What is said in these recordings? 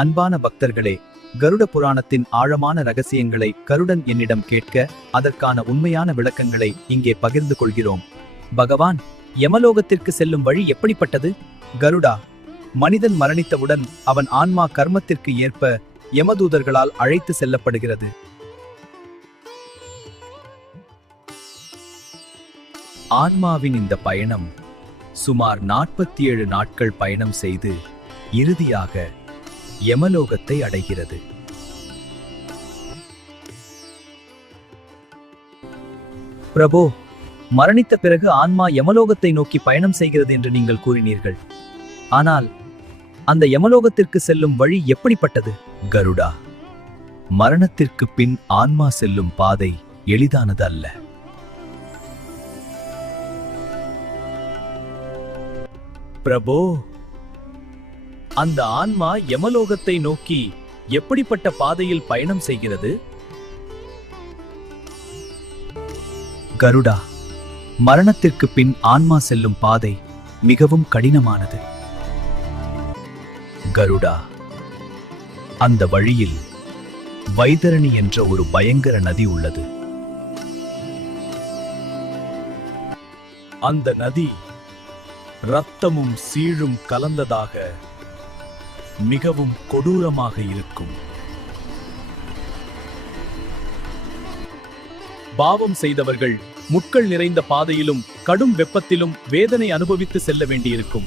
அன்பான பக்தர்களே, கருட புராணத்தின் ஆழமான ரகசியங்களை கருடன் என்னிடம் கேட்க அதற்கான உண்மையான விளக்கங்களை இங்கே பகிர்ந்து கொள்கிறோம். பகவான், யமலோகத்திற்கு செல்லும் வழி எப்படிப்பட்டது? கருடா, மனிதன் மரணித்தவுடன் அவன் ஆன்மா கர்மத்திற்கு ஏற்ப யமதூதர்களால் அழைத்து செல்லப்படுகிறது. ஆன்மாவின் இந்த பயணம் சுமார் 47 நாட்கள் பயணம் செய்து இறுதியாக யமலோகத்தை அடைகிறது. பிரபோ, மரணித்த பிறகு ஆன்மா யமலோகத்தை நோக்கி பயணம் செய்கிறது என்று நீங்கள் கூறினீர்கள். ஆனால் அந்த யமலோகத்திற்கு செல்லும் வழி எப்படிப்பட்டது? கருடா, மரணத்திற்கு பின் ஆன்மா செல்லும் பாதை எளிதானது அல்ல. பிரபோ, அந்த ஆன்மா யமலோகத்தை நோக்கி எப்படிப்பட்ட பாதையில் பயணம் செய்கிறது? கருடா, மரணத்திற்கு பின் ஆன்மா செல்லும் பாதை மிகவும் கடினமானது. கருடா, அந்த வழியில் வைதரணி என்ற ஒரு பயங்கர நதி உள்ளது. அந்த நதி இரத்தமும் சீழும் கலந்ததாக மிகவும் கொடூரமாக இருக்கும். பாவம் செய்தவர்கள் முட்கள் நிறைந்த பாதையிலும் கடும் வெப்பத்திலும் வேதனை அனுபவித்து செல்ல வேண்டியிருக்கும்.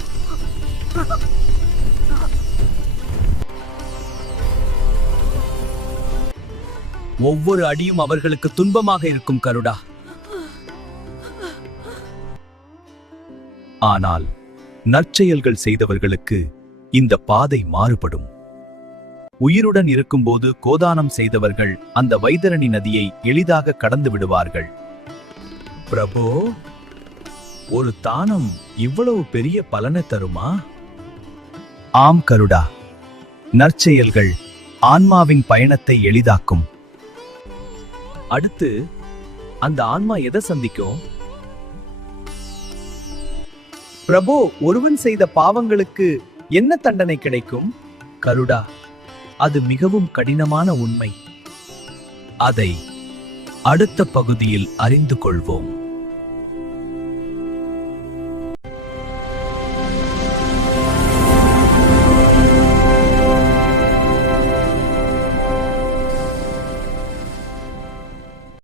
ஒவ்வொரு அடியும் அவர்களுக்கு துன்பமாக இருக்கும். கருடா, ஆனால் நற்செயல்கள் செய்தவர்களுக்கு இந்த பாதை மாறுபடும். உயிருடன் இருக்கும்போது கோதானம் செய்தவர்கள் அந்த வைதரணி நதியை எளிதாக கடந்து விடுவார்கள். பிரபோ, ஒரு தானம் இவ்வளவு பெரிய பலனை தருமா? ஆம் கருடா, நற்செயல்கள் ஆன்மாவின் பயணத்தை எளிதாக்கும். அடுத்து அந்த ஆன்மா எதை சந்திக்கும்? பிரபோ, ஒருவன் செய்த பாவங்களுக்கு என்ன தண்டனை கிடைக்கும்? கருடா, அது மிகவும் கடினமான உண்மை. அதை அடுத்த பகுதியில் அறிந்து கொள்வோம்.